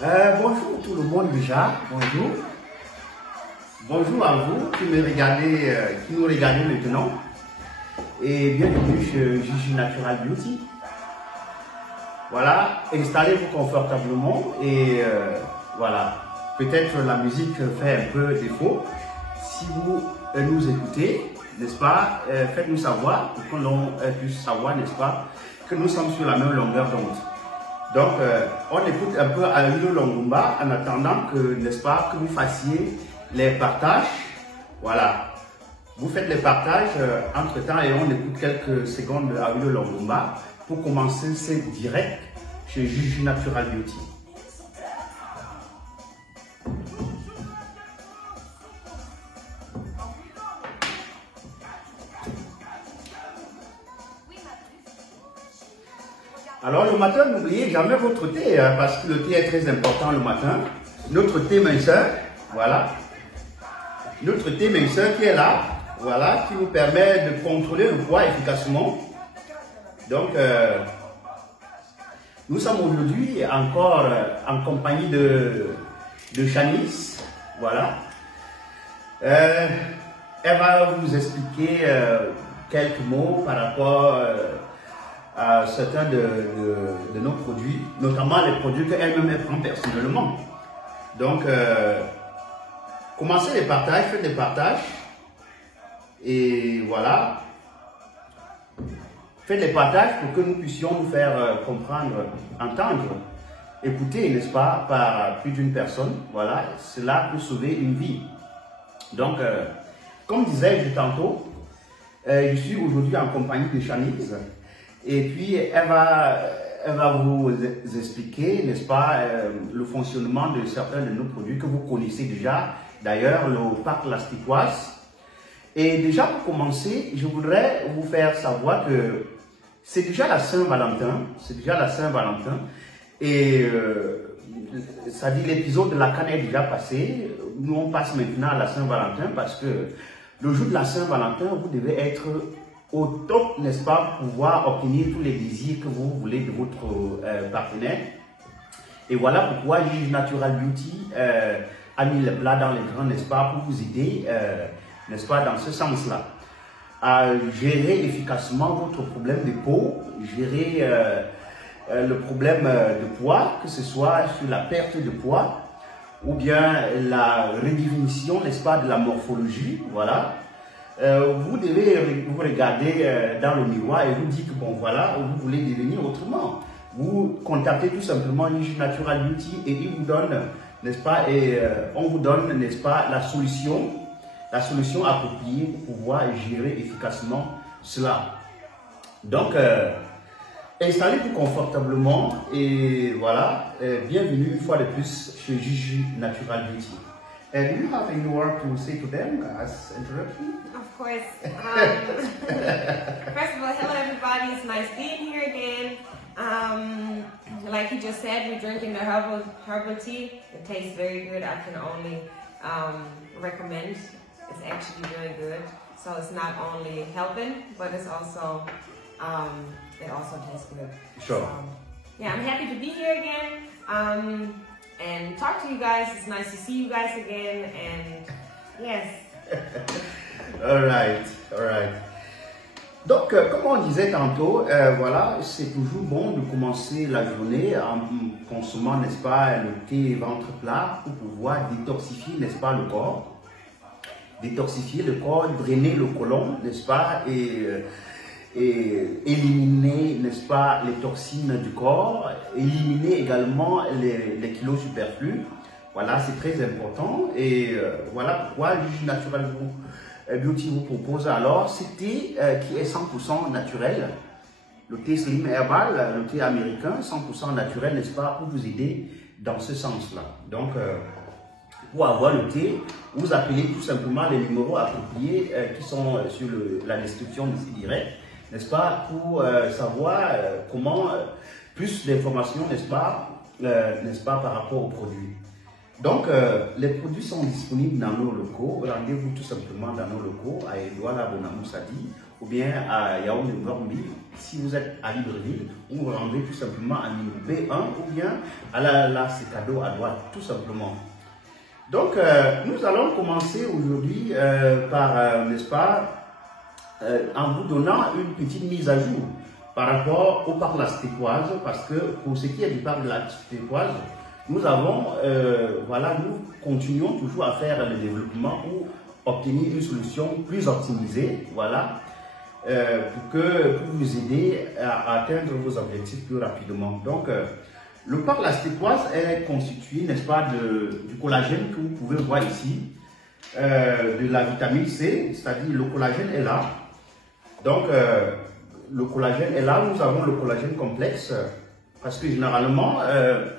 Bonjour tout le monde déjà, bonjour. Bonjour à vous qui me regardez, qui nous regardez maintenant. Et bienvenue chez Gigi Natural Beauty. Voilà, installez-vous confortablement et voilà. Peut-être la musique fait un peu défaut. Si vous nous écoutez, n'est-ce pas, faites-nous savoir pour que l'on puisse savoir, n'est-ce pas, que nous sommes sur la même longueur d'onde. Donc, on écoute un peu Awilo Longomba en attendant que, n'est-ce pas, que vous fassiez les partages. Voilà. Vous faites les partages entre-temps et on écoute quelques secondes de Awilo Longomba pour commencer ce direct chez Gigi Natural Beauty. Alors le matin, n'oubliez jamais votre thé, hein, parce que le thé est très important le matin. Notre thé minceur, voilà. Notre thé minceur qui est là, voilà, qui vous permet de contrôler le poids efficacement. Donc, nous sommes aujourd'hui encore en compagnie de Shanice, voilà. Elle va vous expliquer quelques mots par rapport à certains de nos produits, notamment les produits qu'elle-même prend personnellement. Donc, commencez les partages, faites des partages, et voilà. Faites des partages pour que nous puissions nous faire comprendre, entendre, écouter, n'est-ce pas, par plus d'une personne. Voilà, cela peut sauver une vie. Donc, comme disais-je tantôt, je suis aujourd'hui en compagnie de Shanice. Et puis, elle va vous expliquer, n'est-ce pas, le fonctionnement de certains de nos produits que vous connaissez déjà. D'ailleurs, le pack Lastiquoise. Et déjà, pour commencer, je voudrais vous faire savoir que c'est déjà la Saint-Valentin. C'est déjà la Saint-Valentin. Et ça dit, l'épisode de la canne est déjà passé. Nous, on passe maintenant à la Saint-Valentin parce que le jour de la Saint-Valentin, vous devez être au top, n'est-ce pas, pour pouvoir obtenir tous les désirs que vous voulez de votre partenaire. Et voilà pourquoi Gigi Natural Beauty a mis le plat dans les grands, n'est-ce pas, pour vous aider, n'est-ce pas, dans ce sens-là, à gérer efficacement votre problème de peau, gérer le problème de poids, que ce soit sur la perte de poids, ou bien la redéfinition, n'est-ce pas, de la morphologie, voilà. Vous devez vous regarder dans le miroir et vous dites que bon voilà, vous voulez devenir autrement. Vous contactez tout simplement Gigi Natural Beauty et il vous donne, n'est-ce pas, et on vous donne, n'est-ce pas, la solution appropriée pour pouvoir gérer efficacement cela. Donc, installez-vous confortablement et voilà, bienvenue une fois de plus chez Gigi Natural Beauty. Do you have any word to say to them as introduction? Of course. First of all, hello everybody. It's nice being here again. Like you just said, we're drinking the herbal tea. It tastes very good. I can only recommend. It's actually really good. So it's not only helping, but it's also it also tastes good. Sure. So, yeah, I'm happy to be here again. And talk to you guys. It's nice to see you guys again. And yes. All right. Donc, comme on disait tantôt, voilà, c'est toujours bon de commencer la journée en consommant, n'est-ce pas, le thé ventre plat pour pouvoir détoxifier, n'est-ce pas, le corps. Détoxifier le corps, drainer le côlon, n'est-ce pas, et éliminer, n'est-ce pas, les toxines du corps, éliminer également les kilos superflus. Voilà, c'est très important. Et voilà pourquoi Gigi Natural Beauty vous propose alors ce thé qui est 100% naturel. Le thé Slim Herbal, le thé américain, 100% naturel, n'est-ce pas, pour vous aider dans ce sens-là. Donc, pour avoir le thé, vous appelez tout simplement les numéros appropriés qui sont sur la description de ce direct, n'est-ce pas, pour savoir comment, plus d'informations, n'est-ce pas, par rapport aux produits. Donc, les produits sont disponibles dans nos locaux. Rendez-vous tout simplement dans nos locaux à Edouard Bonamoussadi, ou bien à Yaoundé-Ngormbi. Si vous êtes à Libreville, vous vous rendez tout simplement à niveau B1 ou bien à la Secado à droite, tout simplement. Donc, nous allons commencer aujourd'hui par, n'est-ce pas, en vous donnant une petite mise à jour par rapport au parc de la Stépoise, parce que pour ce qui est du parc de la Stépoise, nous avons, voilà, nous continuons toujours à faire le développement pour obtenir une solution plus optimisée, voilà, pour vous aider à atteindre vos objectifs plus rapidement. Donc, le parc de la Stépoise est constitué, n'est-ce pas, du collagène que vous pouvez voir ici, de la vitamine C, c'est-à-dire le collagène est là. Donc, le collagène est là, nous avons le collagène complexe, parce que généralement,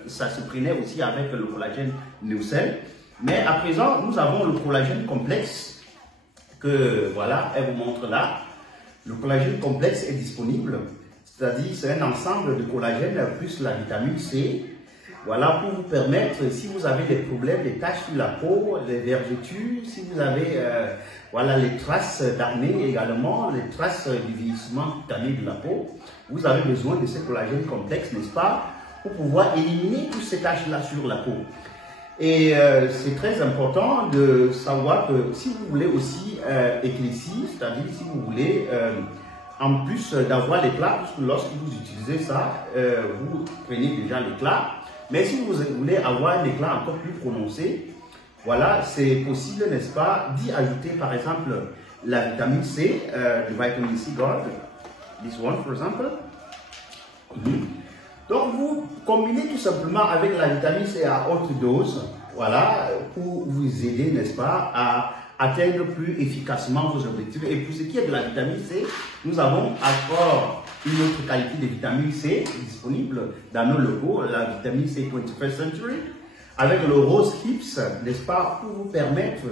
ça se prenait aussi avec le collagène Neucel. Mais à présent, nous avons le collagène complexe, que voilà, elle vous montre là. Le collagène complexe est disponible, c'est-à-dire c'est un ensemble de collagène plus la vitamine C. Voilà, pour vous permettre, si vous avez des problèmes, des taches sur la peau, les vergetures, si vous avez voilà, les traces d'acné également, les traces du vieillissement cutané de la peau, vous avez besoin de ce collagène complexe, n'est-ce pas, pour pouvoir éliminer toutes ces taches-là sur la peau. Et c'est très important de savoir que si vous voulez aussi éclaircir, c'est-à-dire si vous voulez, en plus d'avoir l'éclat, parce que lorsque vous utilisez ça, vous prenez déjà l'éclat. Mais si vous voulez avoir un éclat encore plus prononcé, voilà, c'est possible, n'est-ce pas, d'y ajouter par exemple la vitamine C, le vitamin C Gold, this one for example. Donc vous combinez tout simplement avec la vitamine C à haute dose, voilà, pour vous aider, n'est-ce pas, à atteindre plus efficacement vos objectifs. Et pour ce qui est de la vitamine C, nous avons encore une autre qualité de vitamine C disponible dans nos locaux, la vitamine C 21st Century, avec le Rose Hips, n'est-ce pas, pour vous permettre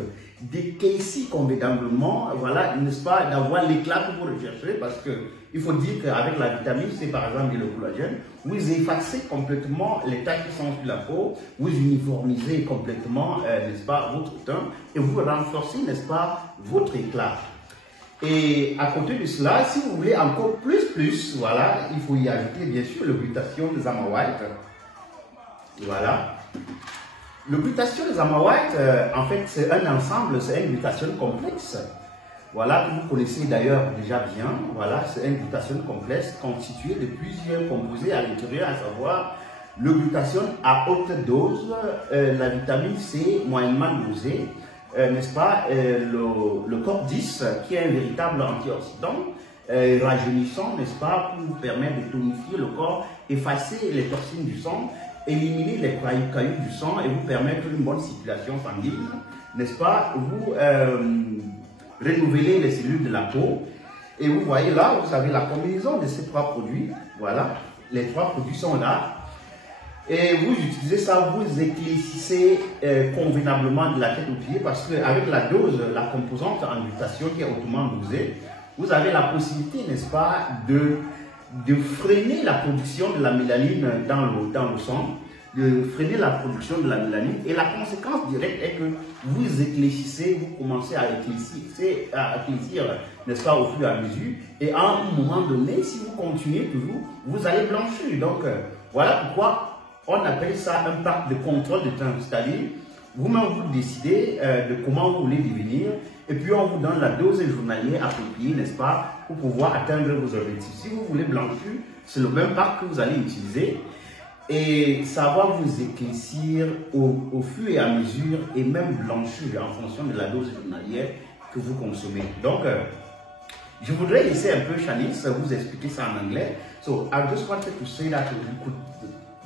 d'équaisser convenablement, voilà, n'est-ce pas, d'avoir l'éclat que vous recherchez, parce que il faut dire qu'avec la vitamine C, par exemple, et le collagène, vous effacez complètement les taches qui sont sur la peau, vous uniformisez complètement, n'est-ce pas, votre teint, et vous renforcez, n'est-ce pas, votre éclat. Et à côté de cela, si vous voulez encore plus, voilà, il faut y ajouter bien sûr le glutathion de Zama White. Voilà. Le glutathion de Zama White, en fait, c'est un ensemble, c'est un glutathion complexe. Voilà, que vous connaissez d'ailleurs déjà bien. Voilà, c'est un glutathion complexe constitué de plusieurs composés à l'intérieur, à savoir le glutathion à haute dose, la vitamine C moyennement dosée, n'est-ce pas, le corps 10 qui est un véritable antioxydant, rajeunissant, n'est-ce pas, pour vous permettre de tonifier le corps, effacer les toxines du sang, éliminer les cailloux du sang et vous permettre une bonne circulation sanguine, n'est-ce pas, vous renouveler les cellules de la peau. Et vous voyez là, vous avez la combinaison de ces trois produits. Voilà, les trois produits sont là. Et vous utilisez ça, vous éclaircissez convenablement de la tête aux pieds, parce qu'avec la dose, la composante en glutathion qui est hautement dosée, vous avez la possibilité, n'est-ce pas, de freiner la production de la mélanine dans le sang, de freiner la production de la mélanine. Et la conséquence directe est que vous éclaircissez, vous commencez à éclaircir, n'est-ce pas, au fur et à mesure. Et à un moment donné, si vous continuez toujours, vous allez blanchir. Donc, voilà pourquoi on appelle ça un parc de contrôle de teint. C'est-à-dire, vous-même, vous décidez de comment vous voulez devenir. Et puis, on vous donne la dose journalière appropriée, n'est-ce pas, pour pouvoir atteindre vos objectifs. Si vous voulez blanchir, c'est le même parc que vous allez utiliser. Et ça va vous éclaircir au fur et à mesure et même blanchir en fonction de la dose journalière que vous consommez. Donc, je voudrais laisser un peu Shanice vous expliquer ça en anglais. So, I just wanted to say that you could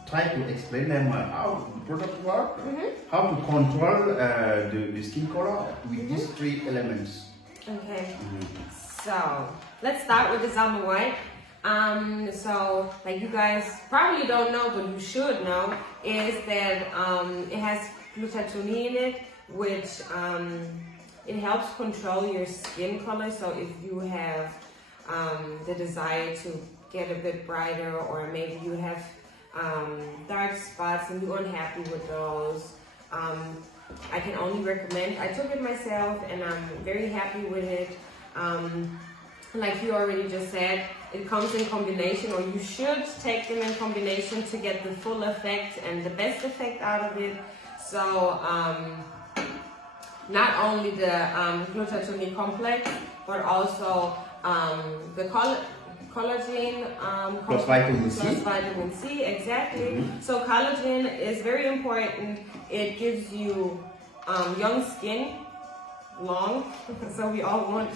try to explain them how the product works, how to control the skin color with these three elements. Okay, so let's start with the Zama White. So like you guys probably don't know, but you should know, is that it has glutathione in it, which it helps control your skin color. So if you have the desire to get a bit brighter, or maybe you have dark spots and you're unhappy with those, I can only recommend. I took it myself and I'm very happy with it. like you already just said, it comes in combination, or you should take them in combination to get the full effect and the best effect out of it. So not only the glutathione complex, but also the collagen plus vitamin C. Plus vitamin C, exactly. So collagen is very important. It gives you young skin, long. So we all want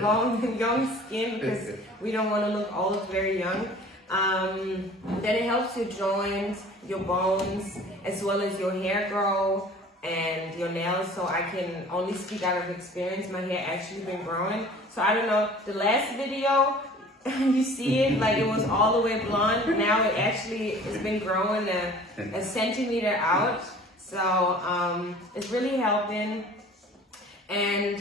long, young skin because we don't want to look old, very young. Then it helps your joints, your bones, as well as your hair grow and your nails. So I can only speak out of experience. My hair actually been growing. So I don't know, the last video, you see it, like it was all the way blonde. Now it actually has been growing a centimeter out. So it's really helping. And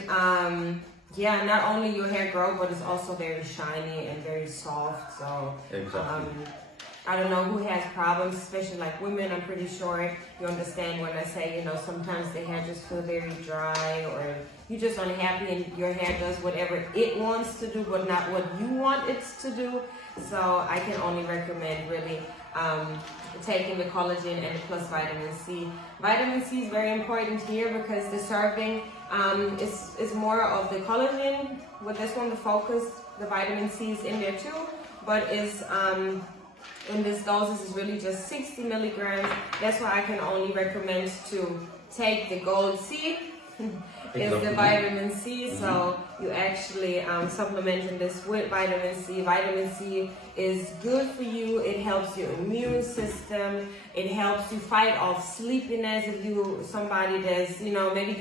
yeah, not only your hair grow, but it's also very shiny and very soft. So I don't know who has problems, especially like women. I'm pretty sure you understand when I say, you know, sometimes the hair just feel very dry, or you're just unhappy and your hair does whatever it wants to do, but not what you want it to do. So I can only recommend really taking the collagen and the plus vitamin C. Vitamin C is very important here because the serving is more of the collagen. With this one, the focus, the vitamin C is in there too, but is in this doses is really just 60 milligrams. That's why I can only recommend to take the gold C. Is the vitamin C, so you actually supplementing this with vitamin C. Vitamin C is good for you. It helps your immune system. It helps you fight off sleepiness. If you somebody that's, you know, maybe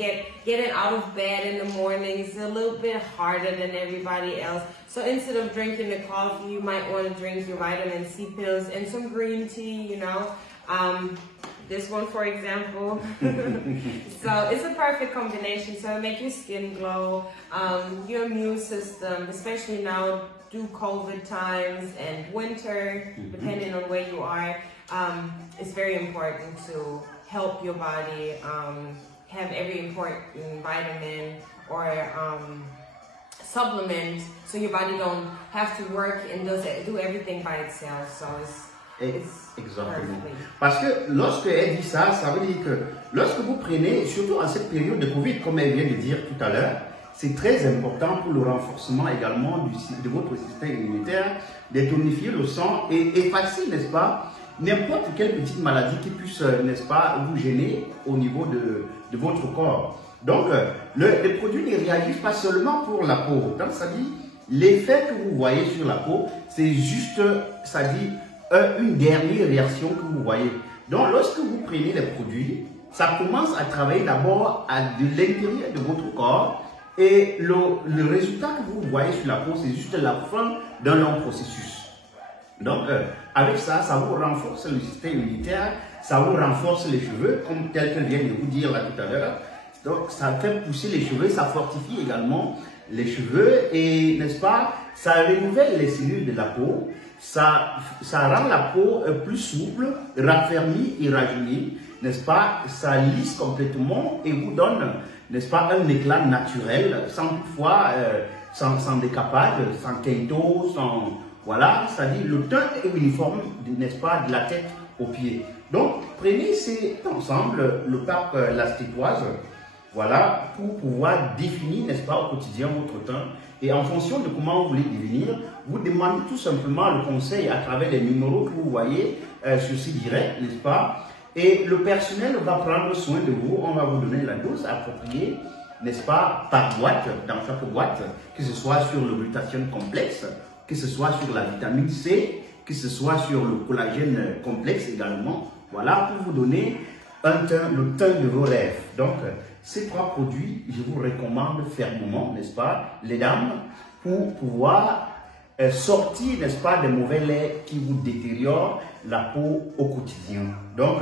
getting out of bed in the morning is a little bit harder than everybody else. So instead of drinking the coffee, you might want to drink your vitamin C pills and some green tea, you know. This one, for example. So it's a perfect combination. So it makes your skin glow, your immune system, especially now due COVID times and winter, depending on where you are. It's very important to help your body have every important vitamin or supplement, so your body don't have to work and do everything by itself. So exactement. Parce que lorsque elle dit ça, ça veut dire que lorsque vous prenez, surtout en cette période de Covid, comme elle vient de dire tout à l'heure, c'est très important pour le renforcement également de votre système immunitaire, de tonifier le sang et effacer, n'est-ce pas, n'importe quelle petite maladie qui puisse, n'est-ce pas, vous gêner au niveau de votre corps. Donc, les produits ne réagissent pas seulement pour la peau. Donc, ça dit, l'effet que vous voyez sur la peau, c'est juste, ça dit, une dernière réaction que vous voyez. Donc, lorsque vous prenez les produits, ça commence à travailler d'abord de l'intérieur de votre corps et le résultat que vous voyez sur la peau, c'est juste la fin d'un long processus. Donc, avec ça, ça vous renforce le système immunitaire, ça vous renforce les cheveux, comme tel que vient de vous dire là tout à l'heure. Donc, ça fait pousser les cheveux, ça fortifie également les cheveux et, n'est-ce pas, ça renouvelle les cellules de la peau. Ça rend la peau plus souple, raffermie et rajeunie, n'est-ce pas? Ça lisse complètement et vous donne, n'est-ce pas, un éclat naturel, sans toutefois, sans décapage, sans quinto, sans... Voilà, ça dit le teint est uniforme, n'est-ce pas, de la tête aux pieds. Donc, prenez cet ensemble, le pape l'astétoise, voilà, pour pouvoir définir, n'est-ce pas, au quotidien votre teint. Et en fonction de comment vous voulez devenir, vous demandez tout simplement le conseil à travers les numéros que vous voyez sur ce direct, n'est-ce pas? Et le personnel va prendre soin de vous, on va vous donner la dose appropriée, n'est-ce pas, par boîte, dans chaque boîte, que ce soit sur le glutathione complexe, que ce soit sur la vitamine C, que ce soit sur le collagène complexe également, voilà, pour vous donner le teint de vos rêves. Donc, ces trois produits, je vous recommande fermement, n'est-ce pas, les dames, pour pouvoir sortir, n'est-ce pas, des mauvais laits qui vous détériorent la peau au quotidien. Donc,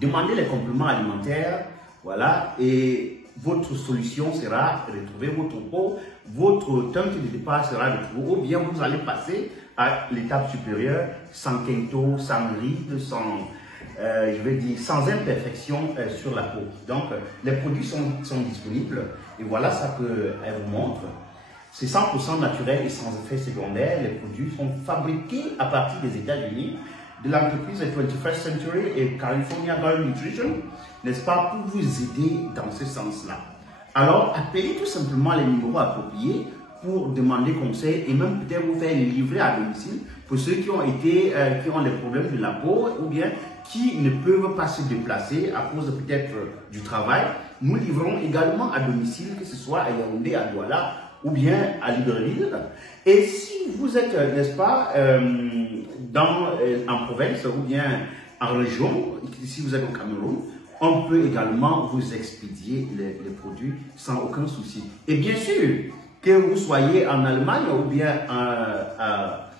demandez les compléments alimentaires, voilà, et votre solution sera retrouver votre peau, votre teint de départ sera retrouvé, ou bien vous allez passer à l'étape supérieure sans quinto, sans rides, sans... je vais dire, sans imperfection sur la peau. Donc, les produits sont disponibles et voilà ça qu'elle vous montre. C'est 100% naturel et sans effet secondaire. Les produits sont fabriqués à partir des États-Unis, de l'entreprise 21st Century et California Girl Nutrition, n'est-ce pas, pour vous aider dans ce sens-là. Alors, appelez tout simplement les numéros appropriés pour demander conseil et même peut-être vous faire livrer à domicile pour ceux qui ont été, qui ont des problèmes de la peau ou bien qui ne peuvent pas se déplacer à cause peut-être du travail. Nous livrons également à domicile, que ce soit à Yaoundé, à Douala ou bien à Libreville. Et si vous êtes, n'est-ce pas, en province ou bien en région, si vous êtes au Cameroun, on peut également vous expédier les produits sans aucun souci. Et bien sûr, que vous soyez en Allemagne ou bien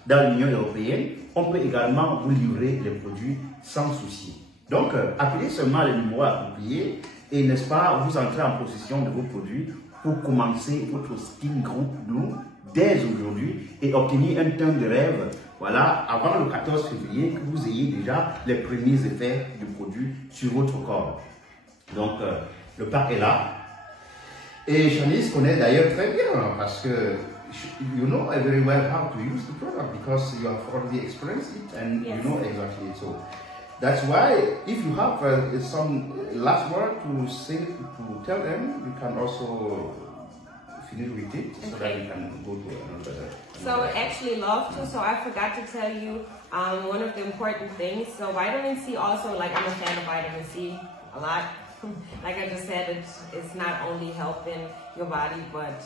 dans l'Union européenne, on peut également vous livrer les produits sans souci. Donc, appelez seulement les numéros appropriés et, n'est-ce pas, vous entrez en possession de vos produits pour commencer votre Skin Group Glow dès aujourd'hui et obtenir un teint de rêve, voilà, avant le 14 février, que vous ayez déjà les premiers effets du produit sur votre corps. Donc, le pack est là. Et Shanice connaît d'ailleurs très bien parce que you know very well how to use the product because you have already experienced it and you know exactly. So that's why if you have some last word to say to tell them, you can also finish with it so that you can go to another. So actually love to. So I forgot to tell you one of the important things. So vitamin C also, like I'm a fan of vitamin C a lot. Like I just said, it's not only helping your body, but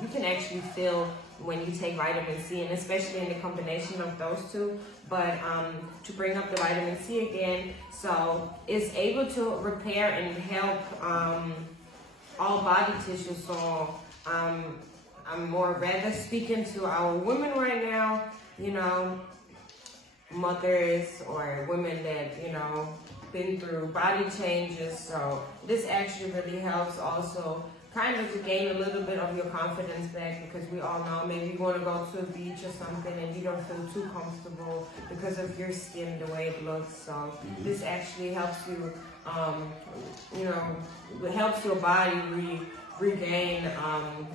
you can actually feel when you take vitamin C, and especially in the combination of those two. But to bring up the vitamin C again, so it's able to repair and help all body tissue. So I'm more rather speaking to our women right now, you know, mothers or women that, you know, been through body changes. So this actually really helps also kind of to gain a little bit of your confidence back, because we all know maybe you want to go to a beach or something and you don't feel too comfortable because of your skin, the way it looks. So this actually helps you, you know, it helps your body regain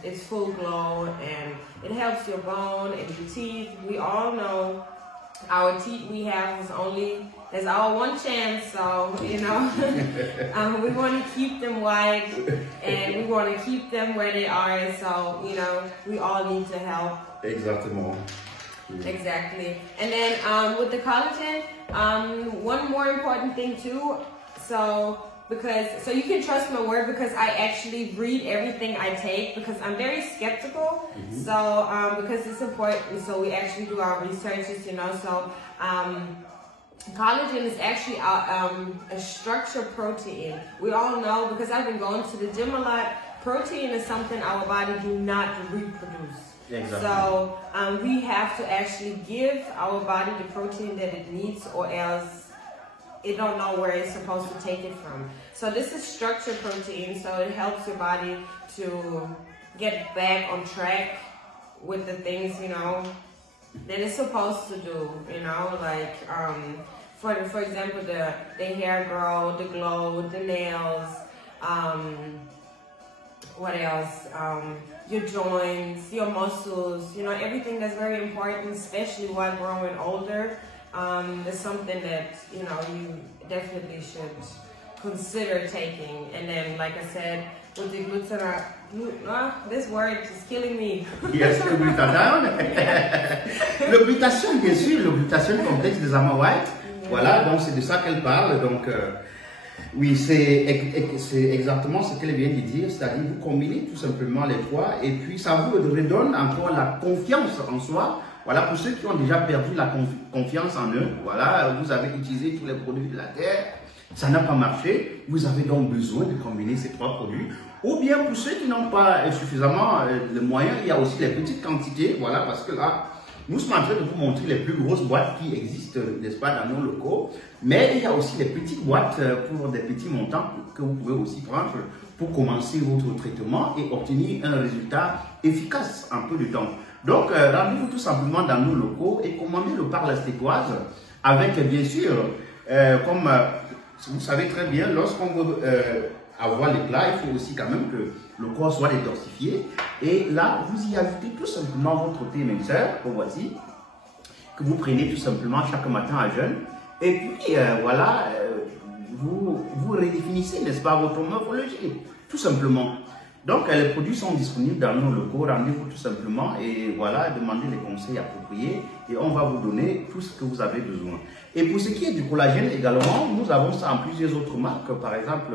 its full glow, and it helps your bone and your teeth. We all know our teeth we have is only, there's our one chance, so, you know, we want to keep them white and we want to keep them where they are, so, you know, we all need to help. Exactement. Exactly. And then with the collagen, one more important thing too, so you can trust my word, because I actually read everything I take, because I'm very skeptical. So because it's important, so we actually do our researches, you know. So collagen is actually a structured protein. We all know, because I've been going to the gym a lot, protein is something our body do not reproduce. Exactly. So we have to actually give our body the protein that it needs, or else it don't know where it's supposed to take it from. So this is structured protein, so it helps your body to get back on track with the things, you know, that it's supposed to do, you know, like for example, the hair growth, the glow, the nails, what else, your joints, your muscles, you know, everything that's very important, especially while growing older. Is something that, you know, you definitely should consider taking. And then, like I said, with the glutathione, this word is killing me. Yes, le glutathione. Le glutathione, bien sûr, le glutathione complexe des amas white. Voilà, donc c'est de ça qu'elle parle. Donc, oui, c'est exactement ce qu'elle vient de dire, c'est-à-dire vous combinez tout simplement les trois et puis ça vous redonne encore la confiance en soi. Voilà, pour ceux qui ont déjà perdu la confiance en eux, voilà, vous avez utilisé tous les produits de la terre, ça n'a pas marché, vous avez donc besoin de combiner ces trois produits. Ou bien pour ceux qui n'ont pas suffisamment de moyens, il y a aussi les petites quantités, voilà, parce que là, nous sommes en train de vous montrer les plus grosses boîtes qui existent, n'est-ce pas, dans nos locaux. Mais il y a aussi les petites boîtes pour des petits montants que vous pouvez aussi prendre pour commencer votre traitement et obtenir un résultat efficace en peu de temps. Donc, rendez-vous tout simplement dans nos locaux et commandez-le par la stécoise avec, bien sûr, comme vous savez très bien, lorsqu'on veut avoir l'éclat, il faut aussi quand même que le corps soit détoxifié. Et là, vous y ajoutez tout simplement votre thé minceur, que voici, que vous prenez tout simplement chaque matin à jeûne. Et puis, voilà, vous redéfinissez, n'est-ce pas, votre morphologie, tout simplement. Donc, les produits sont disponibles dans nos locaux. Rendez-vous tout simplement et voilà, demandez les conseils appropriés et on va vous donner tout ce que vous avez besoin. Et pour ce qui est du collagène également, nous avons ça en plusieurs autres marques. Par exemple,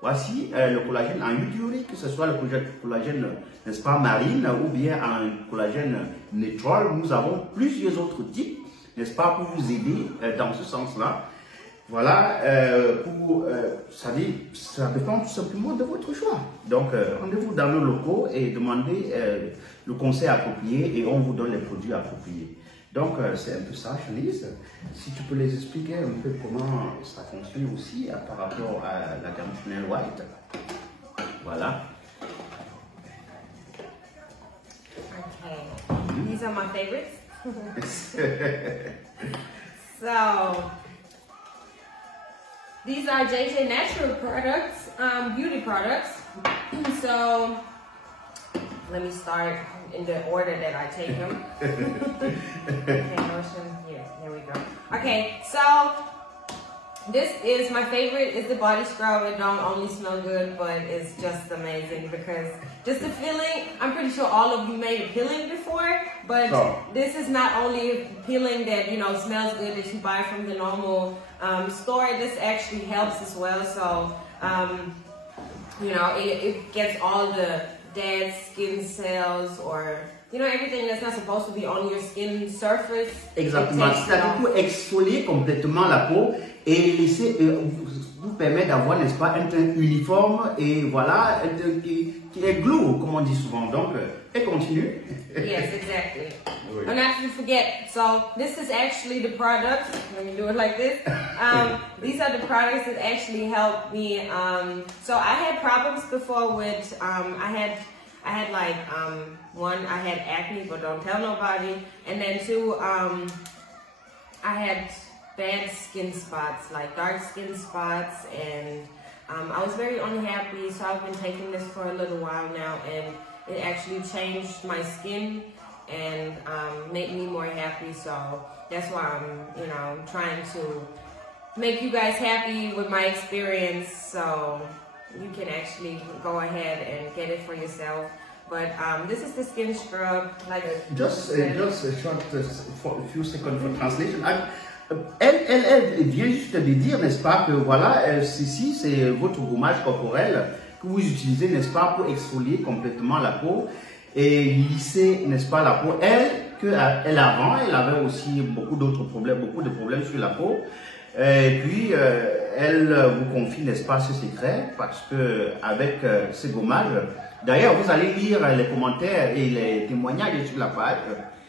voici le collagène en UTURI, que ce soit le collagène, n'est-ce pas, marine ou bien en collagène nétral. Nous avons plusieurs autres types, n'est-ce pas, pour vous aider dans ce sens-là. Voilà, ça dépend tout simplement de votre choix. Donc, rendez-vous dans nos locaux et demandez le conseil approprié et on vous donne les produits appropriés. Donc, c'est un peu ça, Shanice. Si tu peux les expliquer un peu comment ça fonctionne aussi par rapport à la gamme Chanel White. Voilà. Okay, these are my favorites. So, these are JJ Natural products, beauty products. So, let me start in the order that I take them. Okay, lotion. Here, there we go. Okay, so this is my favorite. It's the body scrub. It don't only smell good, but it's just amazing because just the feeling. I'm pretty sure all of you made a peeling before, but this is not only a peeling that smells good that you buy from the normal store. This actually helps as well. So it gets all the dead skin cells or everything that's not supposed to be on your skin surface. Exactement. C'est-à-dire pour exfolier complètement la peau et laisser vous permettre d'avoir, n'est-ce pas, un teint uniforme et voilà, un teint qui est glow, comme on dit souvent. Donc, et continue. Yes, exactly. Oui. And not to forget, so this is actually the products. Let me do it like this. These are the products that actually help me. So I had problems before with I had like one, I had acne, but don't tell nobody, and then two, I had bad skin spots, like dark skin spots, and I was very unhappy. So I've been taking this for a little while now, and it actually changed my skin and made me more happy. So that's why I'm trying to make you guys happy with my experience, so you can actually go ahead and get it for yourself. But this is the skin scrub. Like just a short, for a few seconds for translation. Elle vient juste de dire, n'est-ce pas, que voilà, ceci c'est votre gommage corporel que vous utilisez, n'est-ce pas, pour exfolier complètement la peau et lisser, n'est-ce pas, la peau. Elle avant, elle avait aussi beaucoup de problèmes sur la peau. Et puis, elle vous confie, n'est-ce pas, ce secret, parce que avec ce gommage, d'ailleurs, vous allez lire les commentaires et les témoignages sur la page,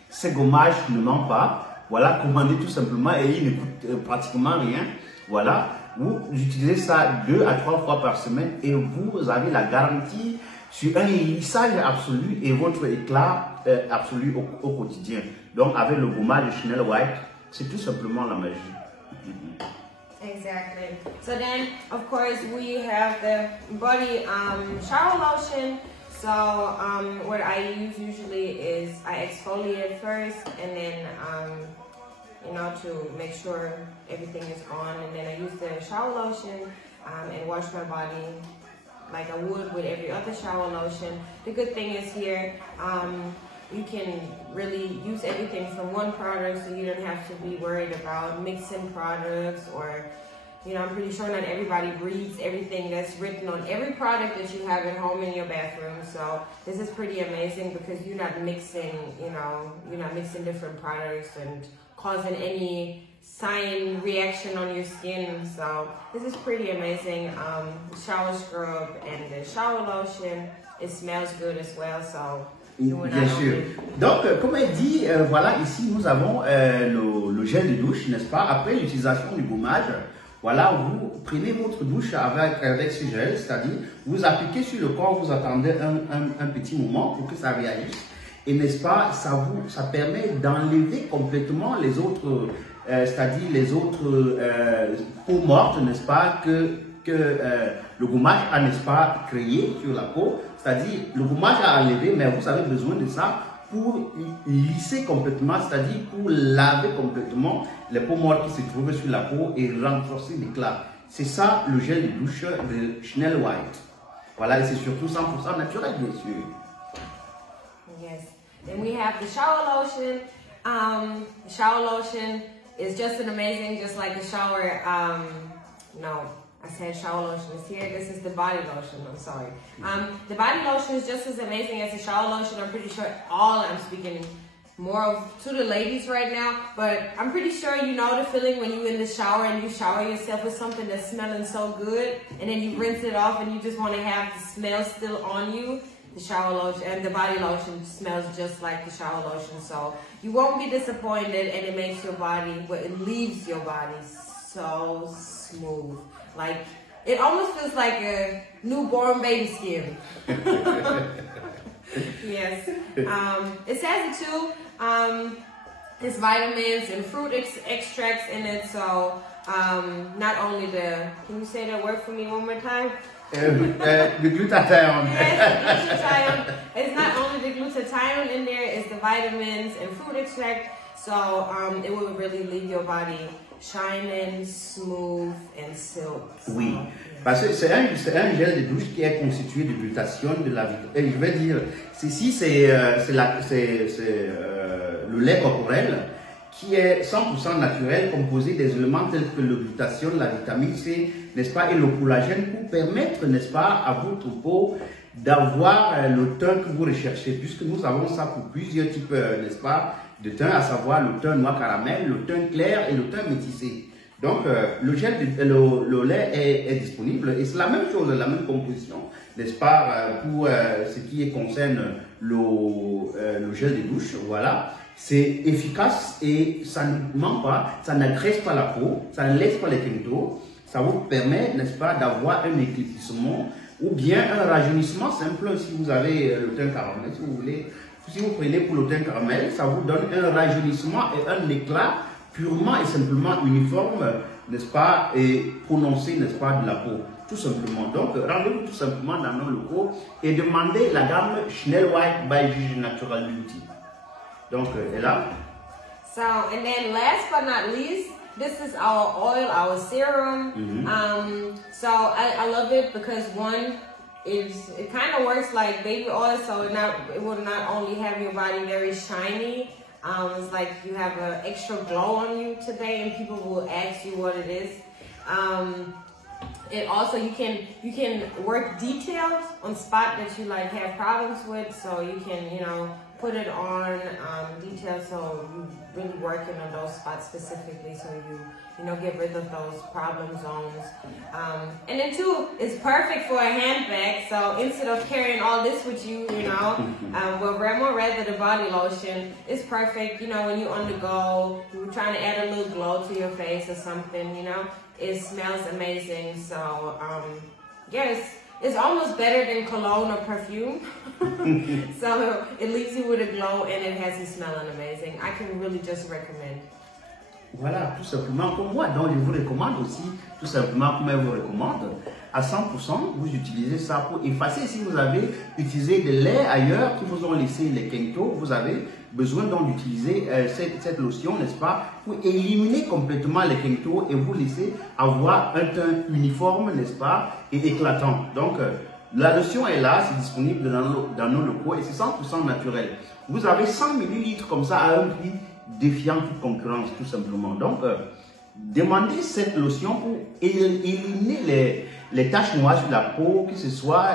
ce gommage ne ment pas. Voilà, commandez tout simplement et il ne coûte pratiquement rien. Voilà, vous utilisez ça 2 à 3 fois par semaine et vous avez la garantie sur un lissage absolu et votre éclat absolu au quotidien. Donc, avec le gommage de Chanel White, c'est tout simplement la magie. Exactly. So then, of course, we have the body shower lotion. So what I use usually is I exfoliate first, and then to make sure everything is on, and then I use the shower lotion and wash my body like I would with every other shower lotion. The good thing is here, you can really use everything from one product, so you don't have to be worried about mixing products or, I'm pretty sure not everybody reads everything that's written on every product that you have at home in your bathroom. So this is pretty amazing because you're not mixing, you're not mixing different products and causing any sign reaction on your skin. So this is pretty amazing. Shower scrub and the shower lotion, it smells good as well. So bien sûr. Donc, comme elle dit, voilà, ici nous avons le gel de douche, n'est-ce pas? Après l'utilisation du gommage, voilà, vous prenez votre douche avec ce gel, c'est-à-dire vous appliquez sur le corps, vous attendez un petit moment pour que ça réagisse. Et n'est-ce pas, ça permet d'enlever complètement les autres, c'est-à-dire les autres peaux mortes, n'est-ce pas, que que le gommage a, n'est-ce pas, créé sur la peau. C'est-à-dire, le gommage a enlevé, mais vous avez besoin de ça pour lisser complètement, c'est-à-dire pour laver complètement les peaux mortes qui se trouvent sur la peau et renforcer l'éclat. C'est ça le gel de douche de Chanel White. Voilà, et c'est surtout 100% naturel, bien sûr. Yes. Then we have the shower lotion. The shower lotion is just an amazing, just like the shower, no, I said shower lotion is here. This is the body lotion, I'm sorry. The body lotion is just as amazing as the shower lotion. I'm pretty sure I'm speaking more to the ladies right now, but I'm pretty sure you know the feeling when you're in the shower and you shower yourself with something that's smelling so good, and then you rinse it off and you just want to have the smell still on you. The shower lotion and the body lotion smells just like the shower lotion, so you won't be disappointed, and it makes your body, well, it leaves your body so smooth. Like, it almost feels like a newborn baby skin. Yes. It says it too. There's vitamins and fruit extracts in it, so not only the, can you say that word for me one more time? The glutathione. Yes, the glutathione. It's not only the glutathione in there, it's the vitamins and fruit extract. So it will really leave your body shining, smooth, and silk. Oui, parce que c'est un gel de douche qui est constitué de glutathione, de la vitamine. Et je vais dire, ceci c'est le lait corporel qui est 100% naturel, composé des éléments tels que le glutathione, la vitamine C, n'est-ce pas, et le collagène pour permettre, n'est-ce pas, à votre peau d'avoir le teint que vous recherchez, puisque nous avons ça pour plusieurs types, n'est-ce pas, de teint, à savoir le teint noir caramel, le teint clair et le teint métissé. Donc, le gel, le lait est disponible et c'est la même chose, la même composition, n'est-ce pas, pour ce qui concerne le gel de douche, voilà. C'est efficace et ça ne ment pas, ça n'agresse pas la peau, ça ne laisse pas les quintaux, ça vous permet, n'est-ce pas, d'avoir un éclaircissement ou bien un rajeunissement simple si vous avez le teint caramel, si vous voulez. Si vous prenez pour le teint caramel, ça vous donne un rajeunissement et un éclat purement et simplement uniforme, n'est-ce pas, et prononcé, n'est-ce pas, de la peau, tout simplement. Donc, rendez-vous tout simplement dans nos locaux et demandez la gamme Chanel White by Gigi Natural Beauty. Donc, et là. So, and then last but not least, this is our oil, our serum. So I love it because one, it kind of works like baby oil, so it will not only have your body very shiny, it's like you have an extra glow on you today, and people will ask you what it is. It also, you can work details on spot that you like have problems with, so you can, you know, put it on details, so you really working on those spots specifically, so you know, get rid of those problem zones. And then two, it's perfect for a handbag, so instead of carrying all this with you, you know, well, rather the body lotion is perfect, you know, when you're on the go, you're trying to add a little glow to your face or something, you know, it smells amazing. So yes, it's almost better than cologne or perfume. So it leaves you with a glow and it has you smelling amazing. I can really just recommend. Voilà, tout simplement comme moi. Donc je vous recommande aussi, tout simplement comme elle vous recommande, à 100%, vous utilisez ça pour effacer. Si vous avez utilisé de lait ailleurs qui vous ont laissé les quintaux, vous avez besoin donc d'utiliser cette lotion, n'est-ce pas, pour éliminer complètement les quintaux et vous laisser avoir un teint uniforme, n'est-ce pas, et éclatant. Donc la lotion est là, c'est disponible dans nos locaux et c'est 100% naturel. Vous avez 100 ml comme ça à un prix défiant toute concurrence, tout simplement. Donc, demandez cette lotion pour éliminer les taches noires sur la peau, que ce soit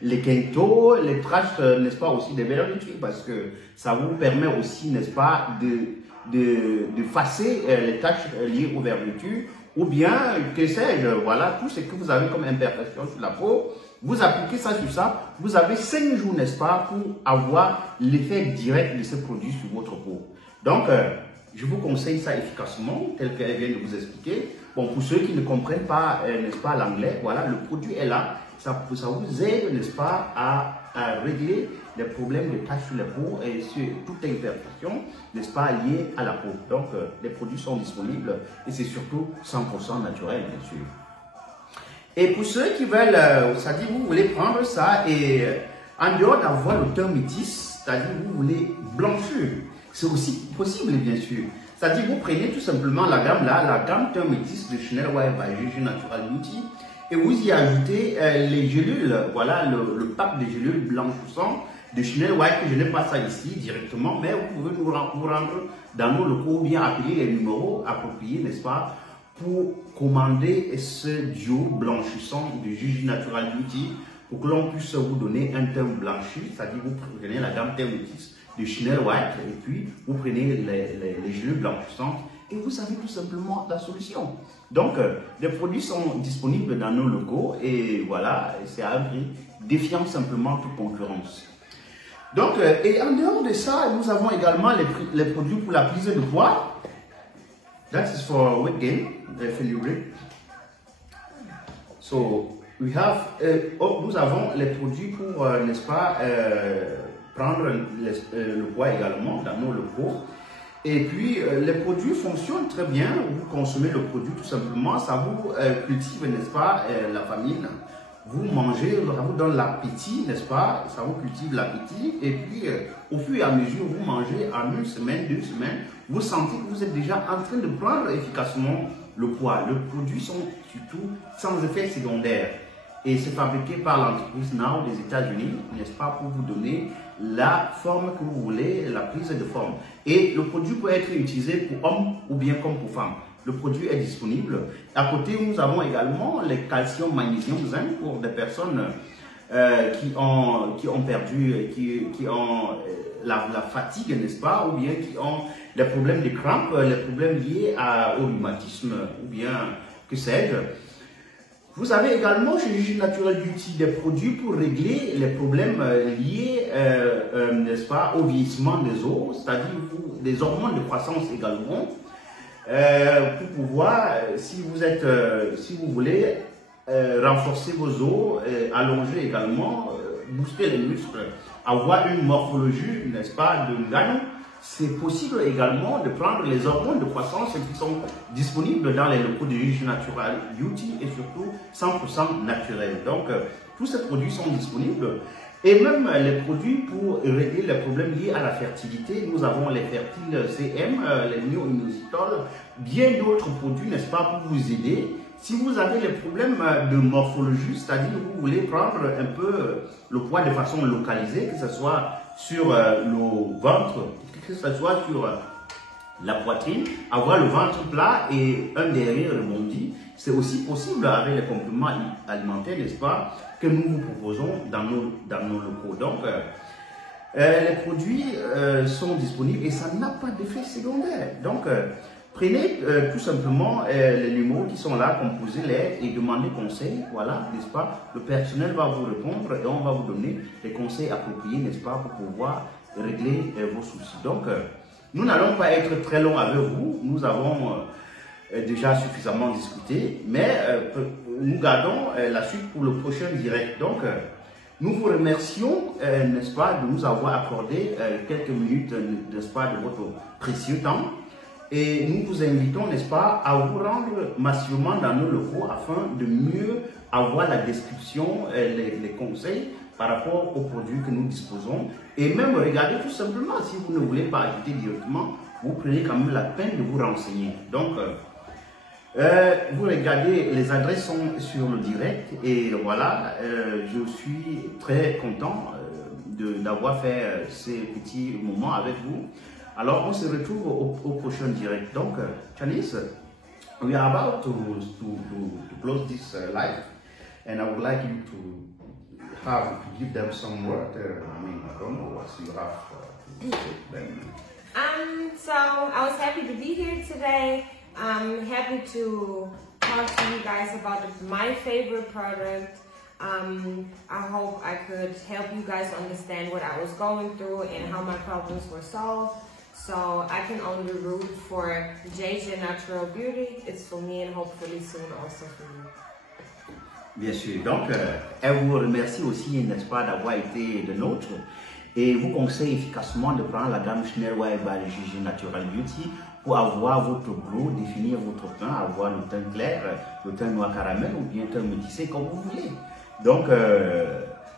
les quintaux, les taches, n'est-ce pas, aussi des vergetures, parce que ça vous permet aussi, n'est-ce pas, de effacer les taches liées aux vergetures, ou bien, que sais-je, voilà, tout ce que vous avez comme imperfection sur la peau, vous appliquez ça sur ça, vous avez 5 jours, n'est-ce pas, pour avoir l'effet direct de ce produit sur votre peau. Donc, je vous conseille ça efficacement, tel qu'elle vient de vous expliquer. Bon, pour ceux qui ne comprennent pas, n'est-ce pas, l'anglais, voilà, le produit est là. Ça vous aide, n'est-ce pas, à régler les problèmes de taches sur la peau et sur toute imperfection, n'est-ce pas, liée à la peau. Donc, les produits sont disponibles et c'est surtout 100% naturel, bien sûr. Et pour ceux qui veulent, c'est-à-dire vous voulez prendre ça et en dehors d'avoir le teint métis, c'est-à-dire vous voulez blanchir, c'est aussi possible bien sûr. C'est-à-dire vous prenez tout simplement la gamme là, la gamme teint métis de Chanel White by Gigi Natural Beauty et vous y ajoutez les gélules, voilà le pack de gélules blanchissantes de Chanel White, que je n'ai pas ça ici directement, mais vous pouvez vous rendre dans nos locaux, bien appeler les numéros appropriés, n'est-ce pas, pour commander ce duo blanchissant de Gigi Natural Beauty pour que l'on puisse vous donner un teint blanchi, c'est-à-dire vous prenez la gamme teint métis de Chanel White et puis vous prenez les gélules blanchissantes et vous avez tout simplement la solution. Donc, les produits sont disponibles dans nos locaux et voilà, c'est à un prix défiant simplement toute concurrence. Donc, et en dehors de ça, nous avons également les produits pour la prise de poids. That is for weight gain, definitely. So, we have, nous avons les produits pour, n'est-ce pas, prendre le poids également dans nos locaux. Et puis, les produits fonctionnent très bien. Vous consommez le produit tout simplement, ça vous cultive, n'est-ce pas, la famine. Vous mangez, ça vous donne l'appétit, n'est-ce pas? Ça vous cultive l'appétit. Et puis, au fur et à mesure, vous mangez en une semaine, 2 semaines, vous sentez que vous êtes déjà en train de prendre efficacement le poids. Les produits sont surtout sans effet secondaire. Et c'est fabriqué par l'entreprise Now des États-Unis, n'est-ce pas, pour vous donner la forme que vous voulez, la prise de forme. Et le produit peut être utilisé pour hommes ou bien comme pour femmes. Le produit est disponible. À côté, nous avons également les calcium, magnésium, zinc pour des personnes qui ont perdu, qui ont la fatigue, n'est-ce pas, ou bien qui ont des problèmes de crampes, les problèmes liés au rhumatisme, ou bien que sais-je. Vous avez également chez Gigi Natural Beauty des produits pour régler les problèmes liés, n'est-ce pas, au vieillissement des os, c'est-à-dire des hormones de croissance également. Pour pouvoir, si vous voulez renforcer vos os, allonger également, booster les muscles, avoir une morphologie, n'est-ce pas, de gagne, c'est possible également de prendre les hormones de croissance qui sont disponibles dans les locaux de Gigi Natural Beauty et surtout 100% naturels. Donc, tous ces produits sont disponibles. Et même les produits pour régler les problèmes liés à la fertilité, nous avons les fertiles CM, les myo-inositol, bien d'autres produits, n'est-ce pas, pour vous aider. Si vous avez les problèmes de morphologie, c'est-à-dire que vous voulez prendre un peu le poids de façon localisée, que ce soit sur le ventre, que ce soit sur la poitrine, avoir le ventre plat et un derrière rebondi, c'est aussi possible avec les compléments alimentaires, n'est-ce pas, que nous vous proposons dans nos locaux. Donc, les produits sont disponibles et ça n'a pas d'effet secondaire. Donc, prenez tout simplement les numéros qui sont là, composez-les et demandez conseil, voilà, n'est-ce pas. Le personnel va vous répondre et on va vous donner les conseils appropriés, n'est-ce pas, pour pouvoir régler vos soucis. Donc, nous n'allons pas être très longs avec vous, nous avons déjà suffisamment discuté, mais nous gardons la suite pour le prochain direct. Donc, nous vous remercions, n'est-ce pas, de nous avoir accordé quelques minutes, n'est-ce pas, de votre précieux temps. Et nous vous invitons, n'est-ce pas, à vous rendre massivement dans nos locaux afin de mieux avoir la description, les conseils par rapport aux produits que nous disposons. Et même regardez tout simplement, si vous ne voulez pas acheter directement, vous prenez quand même la peine de vous renseigner. Donc, vous regardez, les adresses sont sur le direct et voilà, je suis très content d'avoir fait ces petits moments avec vous. Alors, on se retrouve au prochain direct. Donc, Chanice, we are about to close this live, and I would like you to give them some word. I mean, I don't know what you have to say to them. So I was happy to be here today. I'm happy to talk to you guys about my favorite product. I hope I could help you guys understand what I was going through and how my problems were solved. So I can only root for Gigi Natural Beauty. It's for me and hopefully soon also for you. Bien sûr. Donc, elle vous remercie aussi, n'est-ce pas, d'avoir été de nôtres et vous conseille efficacement de prendre la gamme Chanel White by Gigi Natural Beauty pour avoir votre glow, définir votre teint, avoir le teint clair, le teint noir caramel ou bien teint métissé comme vous voulez. Donc,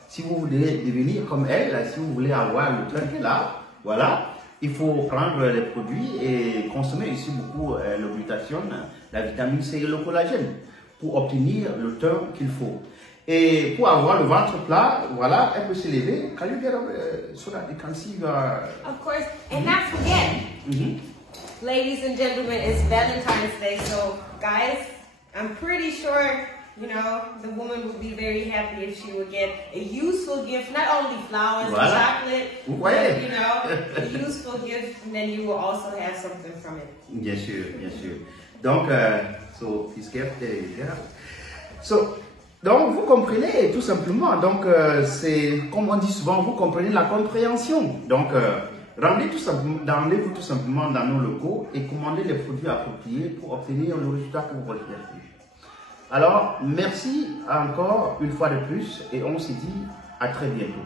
si vous voulez devenir comme elle, si vous voulez avoir le teint qu'elle a, voilà, il faut prendre les produits et consommer ici beaucoup le glutathione, la vitamine C et le collagène pour obtenir le teint qu'il faut. Et pour avoir le ventre plat, voilà, elle peut se lever. Can you get up so that you can see your... Of course, and not forget, ladies and gentlemen, it's Valentine's Day, so guys, I'm pretty sure, you know, the woman would be very happy if she would get a useful gift, not only flowers and chocolate, but, you know, a useful gift, and then you will also have something from it. Bien sûr, bien sûr. Donc, so, his gift, donc, vous comprenez tout simplement. Donc, c'est, comme on dit souvent, vous comprenez la compréhension. Donc, rendez-vous tout simplement dans nos locaux et commandez les produits appropriés pour obtenir le résultat que vous recherchez. Alors, merci encore une fois de plus et on se dit à très bientôt.